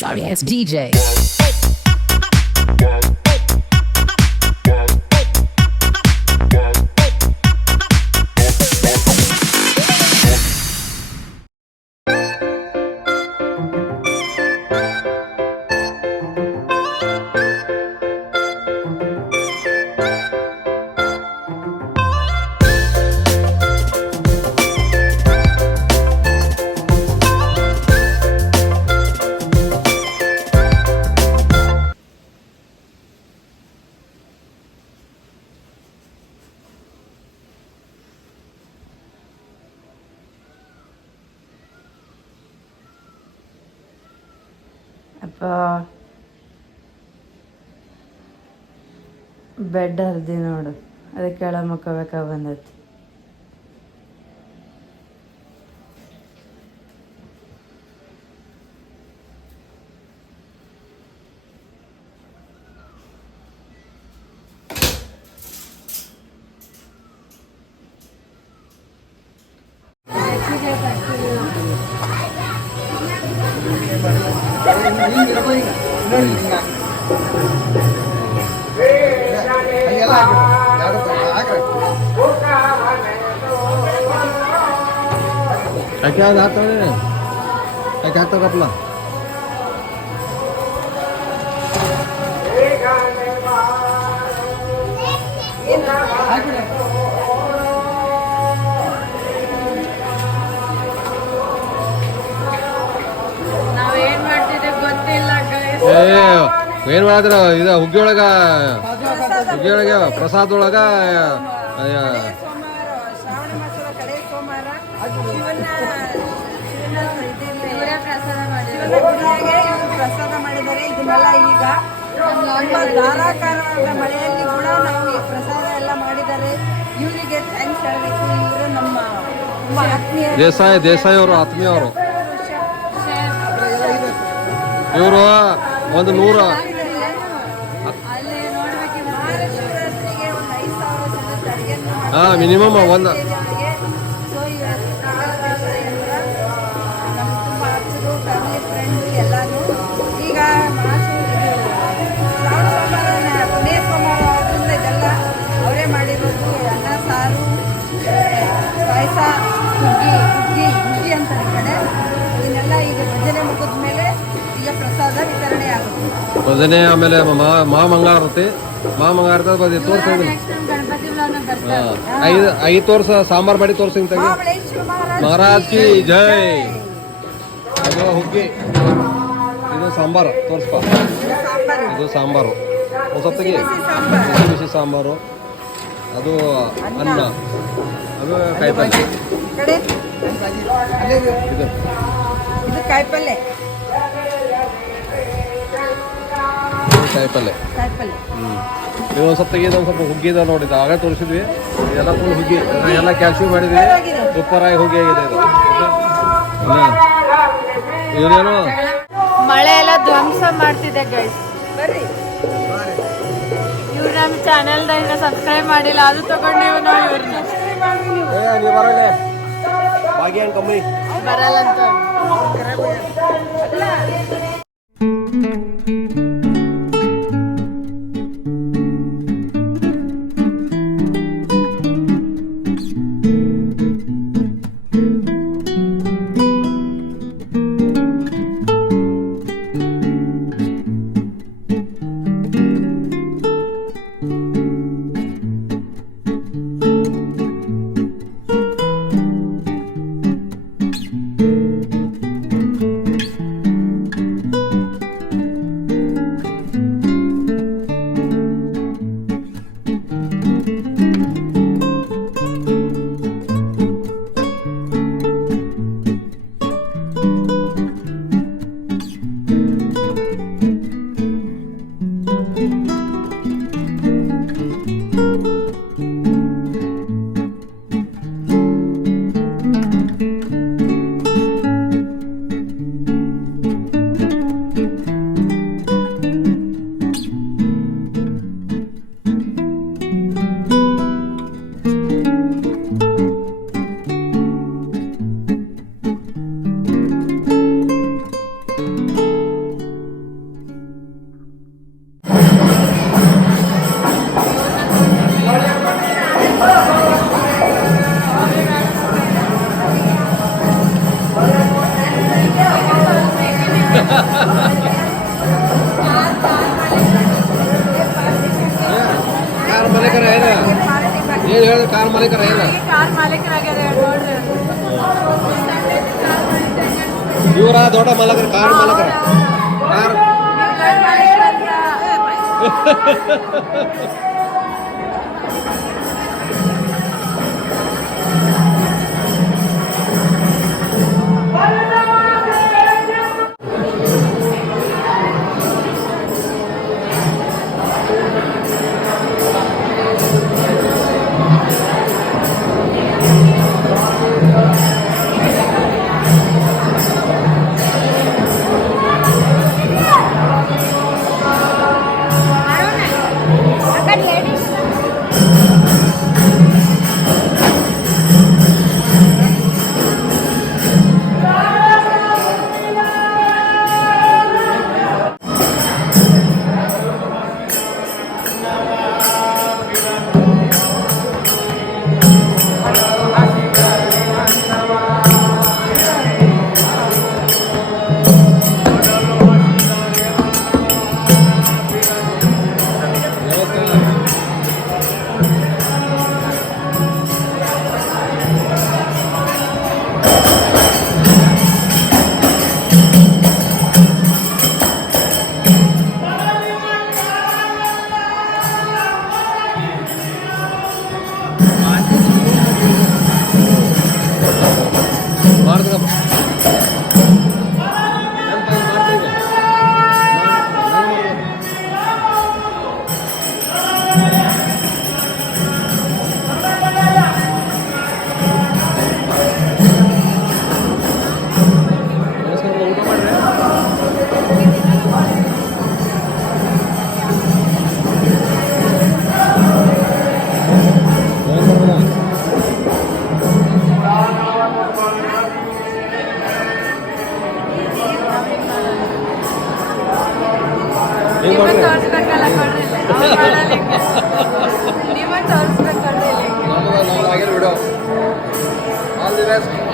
Sorry ass DJ. ಅಪ್ಪ bed ಹರಿದಿ ನೋಡು, ಅದಕ್ಕೆ ಕೆಳ ಮಕ್ಕಬೇಕ ಬಂದೈತಿ. काय हातात आपला ನಾವೇನ್ ಮಾಡ್ತಿದ್ದೆ ಗೊತ್ತಿಲ್ಲ. ಏನ್ ಮಾಡಿದ್ರ ಇದ ಹುಗ್ಗಿಯೊಳಗ ಪ್ರಸಾದೊಳಗ ಶ್ರಾವಣ ಮಾಸದ ಕಡೆ ಸೋಮವಾರ ಪ್ರಸಾದ ಮಾಡಿದ್ದಾರೆ. ಇದನ್ನೆಲ್ಲ ಈಗ ನಮ್ಮ ಧಾರಾಕಾರವಾದ ಮಳೆಯಲ್ಲಿ ಕೂಡ ನಾವು ಈ ಪ್ರಸಾದ ಎಲ್ಲ ಮಾಡಿದ್ದಾರೆ. ಇವರಿಗೆ ಥ್ಯಾಂಕ್ಸ್ ಹೇಳಬೇಕು. ಇವರು ನಮ್ಮ ಆತ್ಮೀಯ ದೇಸಾಯಿ ಅವರು ಆತ್ಮೀಯವರು. ಇವರು ಒಂದು 100 ಅಲ್ಲಿ ನೋಡ್ಬೇಕು. ಮಹಾಶಿವರಾತ್ರಿಗೆ ಒಂದು 5,000 ಜನ ಅಡುಗೆಯನ್ನು ಮಿನಿಮಮ್ ಒಂದು ಸೊ ನಮ್ಮ ತುಂಬ ಹಚ್ಚದು ಫ್ಯಾಮಿಲಿ ಫ್ರೆಂಡ್ ಎಲ್ಲಾನು ಈಗ ಶ್ರಾವಣ ಸೋಮವಾರ ಕೊನೆಯ ಸೋಮವಾರ ಆದ್ದರಿಂದ ಇದೆಲ್ಲ ಅವರೇ ಮಾಡಿರೋದು. ಅನ್ನ ಸಾರು, ಪಾಯಸ, ಹುಗ್ಗಿ ಅಂತ ಈ ಕಡೆ ಇದನ್ನೆಲ್ಲ ಈಗ ಭಜನೆ ಮುಗಿದ ಮೇಲೆ ಈಗ ಪ್ರಸಾದ ವಿತರಣೆ ಆಗುತ್ತೆ. ಭಜನೆ ಆಮೇಲೆ ಮಹಾಮಂಗಳಾರತಿ ಬದಿ ತೋರ್ಸೋದು. ಐದು ತೋರ್ಸ ಸಾಂಬಾರ್ ಮಾಡಿ ತೋರ್ಸಿ ಮಹಾರಾಜ್ ಕಿ ಜೈ. ಅದು ಹುಗ್ಗಿ, ಇದು ಸಾಂಬಾರು ತೋರ್ಸ್ಪ. ಇದು ಸಾಂಬಾರು ಹೊಸತ್ತಿಗೆ ಬಿಸಿ ಸಾಂಬಾರು. ಅದು ಅನ್ನ, ಅದು ಕಾಯಿಪಲ್ಲೆ. ಇದು ಕಾಯಿಪಲ್ಲೆ ಇದು ಒಂದು ಸ್ವಲ್ಪ ಹುಗ್ಗಿ ಇದೆ ನೋಡಿದ್ದು. ಆಗ ತೋರಿಸಿದ್ವಿ. ಇದೆಲ್ಲ ಫುಲ್ ಹುಗ್ಗಿ, ಎಲ್ಲ ಕ್ಯಾಲ್ಸಿಯಂ ಮಾಡಿದ್ವಿ. ಸೂಪರ್ ಆಗಿ ಹುಗ್ಗಿ ಆಗಿದೆ ಇದು. ಇದೇನು ಮಳೆ ಎಲ್ಲ ಧ್ವಂಸ ಮಾಡ್ತಿದೆ ಗೈಸ್. ಬರ್ರಿ, ಇವ್ರು ನಮ್ಮ ಚಾನೆಲ್ದಾಗ ಸಬ್ಸ್ಕ್ರೈಬ್ ಮಾಡಿಲ್ಲ, ಅದು ತಗೊಂಡು ನೀವು ನೋಡಿ ಇವ್ರನ್ನ ಬರಲ್ಲ ಅಂತ. ಕಾರ್ ಮಾಲೀಕರ ಏನ ಏನು ಹೇಳಿದ್ರೆ ಕಾರ್ ಮಾಲೀಕರ ಏನ ಕಾರ್ ಮಾಲೀಕರಾಗ್ಯಾರ ನೋಡ್ರಿ ಇವರ ದೊಡ್ಡ ಮಾಲಕರು ಕಾರ್ ಮಾಲಕರ ಕಾರ್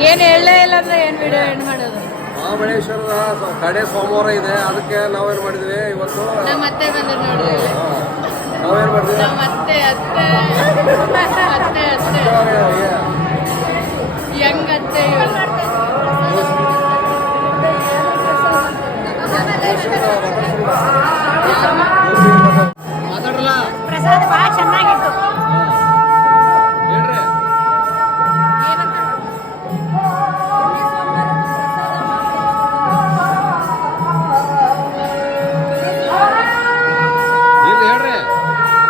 ಏನ್ ಹೇಳಲೇ ಇಲ್ಲ ಅಂದ್ರೆ ಏನ್ ವಿಡಿಯೋ ಎಂಡ್ ಮಾಡೋದು ಮಹಾಬಳೇಶ್ವರದ ಕಡೆ ಸೋಮವಾರ ಇದೆ ಅದಕ್ಕೆ ನಾವೇನ್ ಮಾಡಿದ್ವಿ ಇವತ್ತು ನಮ್ಮ ಅತ್ತೆ ಬಂದ್ರು ನೋಡಿ ನಾವೇನ್ ಮಾಡಿದ್ವಿ ನಮ್ಮ ಅತ್ತೆ ಅತ್ತೆ ಅತ್ತೆ ಅತ್ತೆ ಹೆಂಗ್ ಅತ್ತೆ ಮಾತಾಡ್ರಲ್ಲ ಪ್ರಸಾದ ಬಹಳ ಚೆನ್ನಾಗಿತ್ತು ಹೇಳ್ರಿ ಹೇಳ್ರಿ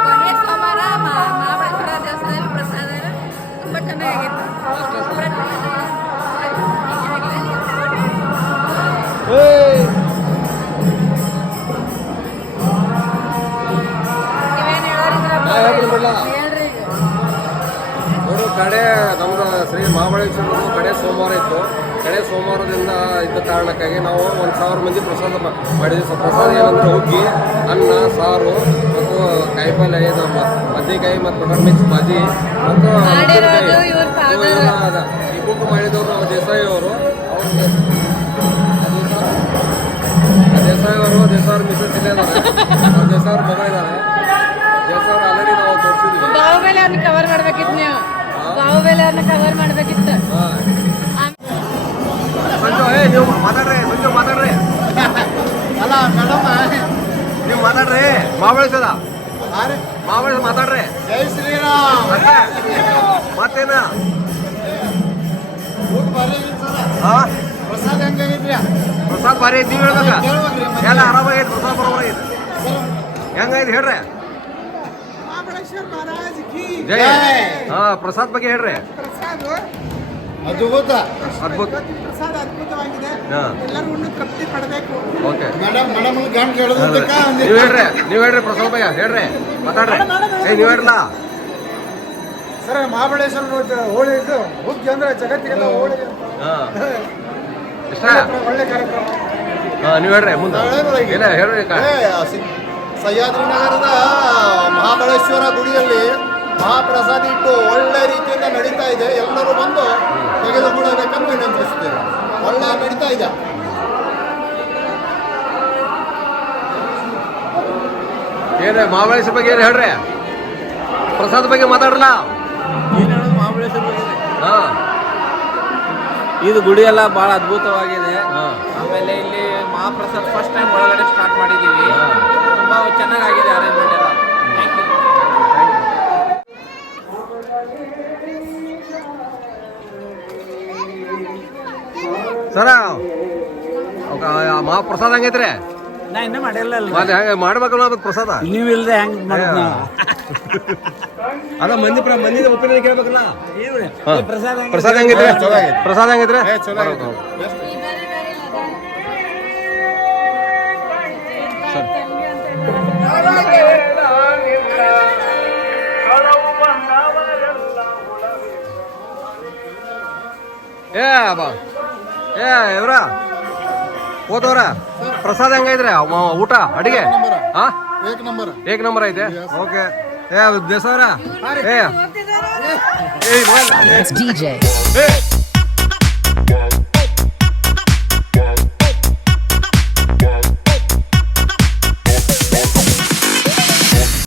ಕೊನೆ ಸೋಮವಾರ ಮಹಾಬಳೇಶ್ವರ ದೇವಸ್ಥಾನದಲ್ಲಿ ಪ್ರಸಾದ ತುಂಬಾ ಚೆನ್ನಾಗಿತ್ತು ನೋಡು ಕಡೆ ನಮ್ದು ಶ್ರೀ ಮಹಾಬಳೇಶ್ವರದ ಕಡೆ ಸೋಮವಾರ ಇತ್ತು ಕಡೆ ಸೋಮವಾರದಿಂದ ಇದ್ದ ಕಾರಣಕ್ಕಾಗಿ ನಾವು 1,000 ಮಂದಿ ಪ್ರಸಾದ ಮಾಡಿದ್ವಿ. ಪ್ರಸಾದ ಏನಂದ್ರೆ ಹುಗ್ಗಿ ಅನ್ನ ಸಾರು ಮತ್ತು ಕಾಯಿಪಲ್ಯ ಮದ್ದಿಕಾಯಿ ಮತ್ತು ಬಟರ್ ಮಿಕ್ಸ್ ಭಾಜಿ ಮತ್ತು ಈ ಕುಕ್ ಮಾಡಿದವರು ದೇಸಾಯಿ ಅವರು ದೇಸಾಯಿ ಮಿಸಸ್ ಇಲ್ಲೇ ಇದ್ದಾರೆ ದೇಸಾಯಿ ಮಗ ಇದ್ದಾರೆ ದೇಸಾಯಿ ಆಲ್ರೆಡಿ ನಾವು ತೋರಿಸಿದ್ವಿ ಬಾಹುಬಲಿ ಅವ್ರನ್ನ ಕವರ್ ಮಾಡ್ಬೇಕಿತ್ತು ನೀವು ಬಾಹುಬಲಿ ಅವ್ರನ್ನ ಕವರ್ ಮಾಡ್ಬೇಕಿತ್ತು ಸಂಜು ನೀವು ಮಾತಾಡ್ರಿ ಸಂಜು ಮಾತಾಡ್ರಿ ಅಲ್ಲ ಮೇಡಮ್ ನೀವು ಮಾತಾಡ್ರಿ ಮಹಾಬಳೇಶ್ವರ ಮಾತಾಡ್ರಿ ಜೈ ಶ್ರೀರಾಮ್ ಮತ್ತೇನ ಊಟ ಭಾರಿ ಆಗಿತ್ತು ಸರ್ ಹಾ ಪ್ರಸಾದ ಹೆಂಗಾಗಿದ್ರಿ ಪ್ರಸಾದ್ ಭಾರಿ ಐತಿ ನೀವು ಹೇಳ್ಬೇಕ ಕೇಳ್ಬೇಕ್ರಿ ಮತ್ತೆ. ಎಲ್ಲ ಆರಾಮಾಗೈತಿ ಪ್ರಸಾದ್ ಬರೋಬರ ಐತಿ ಹೆಂಗೈತಿ ಹೇಳ್ರಿ ಮಹಾಬಳೇಶ್ವರ ಮಹಾರಾಜ್ ಕಿ ಜೈ ಹಾ ಪ್ರಸಾದ್ ಬಗ್ಗೆ ಹೇಳ್ರಿ ಪ್ರಸಾದ ಅದ್ಭುತ ಅದ್ಭುತ ಪ್ರಸಾದ ಅದ್ಭುತವಾಗಿದೆ ಹಾ ಎಲ್ಲರೂ ಉಣ್ಣು ತೃಪ್ತಿ ಪಡಬೇಕು ಓಕೆ ಮೇಡಮ್ ಗಂಟು ಕೇಳೋದಕ್ಕ ನೀವು ಹೇಳ್ರಿ ಪ್ರಸಾದ್ ಬಗ್ಗೆ ಹೇಳ್ರಿ ಮಾತಾಡ್ರಿ ನೀವು ಹೇಳ್ರಲ್ಲ ಸರ್ ಮಹಾಬಳೇಶ್ವರ ಹೋಳಿ ಇದು ಹುಗ್ಗಿ ಅಂದ್ರೆ ಜಗತ್ತಿಗೆಲ್ಲ ಹೋಳಿ ಹಾ ಇಷ್ಟ ಒಳ್ಳೆ ಕಾರ್ಯಕ್ರಮ ಹಾ ನೀವು ಹೇಳ್ರಿ ಮುಂದೆ ಇಲ್ಲ ಹೇಳ್ರಿ ಸಹ್ಯಾದ್ರಿ ನಗರದ ಮಹಾಬಳೇಶ್ವರ ಗುಡಿಯಲ್ಲಿ ಮಹಾಪ್ರಸಾದ ಇಟ್ಟು ಒಳ್ಳೆ ರೀತಿಯಿಂದ ನಡೀತಾ ಇದೆ. ಎಲ್ಲರೂ ಬಂದು ತೆಗೆದುಕೊಳ್ಳಬೇಕಂತ ವಿನಂತಿಸುತ್ತೇವೆ. ಒಳ್ಳೆ ನಡೀತಾ ಇದೆ. ಏನು ಮಹಾಬಳೇಶ್ವರ ಬಗ್ಗೆ ಏನು ಹೇಳ್ರಿ? ಪ್ರಸಾದ ಬಗ್ಗೆ ಮಾತಾಡ್ರಲ್ಲ. ಹಾ, ಇದು ಗುಡಿ ಎಲ್ಲ ಬಹಳ ಅದ್ಭುತವಾಗಿದೆ. ಹಾ, ಆಮೇಲೆ ಇಲ್ಲಿ ಮಹಾಪ್ರಸಾದ್ ಫಸ್ಟ್ ಟೈಮ್ ಒಳಗಡೆ ಸ್ಟಾರ್ಟ್ ಮಾಡಿದ್ದೀವಿ. ತುಂಬಾ ಚೆನ್ನಾಗಿದೆ ಅರೇಂಜ್ಮೆಂಟ್ ಎಲ್ಲ. Thank you. ಸರ ಮಹಾಪ್ರಸಾದ ಹಂಗೈತ್ರಿ? ನಾ ಇನ್ನೂ ಮಾಡಿಲ್ಲ. ಮತ್ತೆ ಹೆಂಗೆ ಮಾಡ್ಬೇಕಲ್ಲ ಮತ್ತೆ ಪ್ರಸಾದ? ನೀವು ಇಲ್ಲದೆ ಹೆಂಗ್ ಅದ ಮಂದಿ ಒಪಿನಿಯನ್ ಕೇಳ್ಬೇಕಲ್ಲ. ಪ್ರಸಾದ ಪ್ರಸಾದ ಹೆಂಗೈತ್ರಿ? ಪ್ರಸಾದ ಹೆಂಗೈತ್ರಿ? ಇವ್ರ ಹೋದವ್ರ ಪ್ರಸಾದ ಹೆಂಗೈತ್ರಿ? ಊಟ ಅಡಿಗೆ ಹಾ ಏಕ್ ನಂಬರ್ ಐತೆ. ಓಕೆ. ದೇಸವ್ರ ಹೋಗ್ತಿದ್ದಾರೆ. DJ.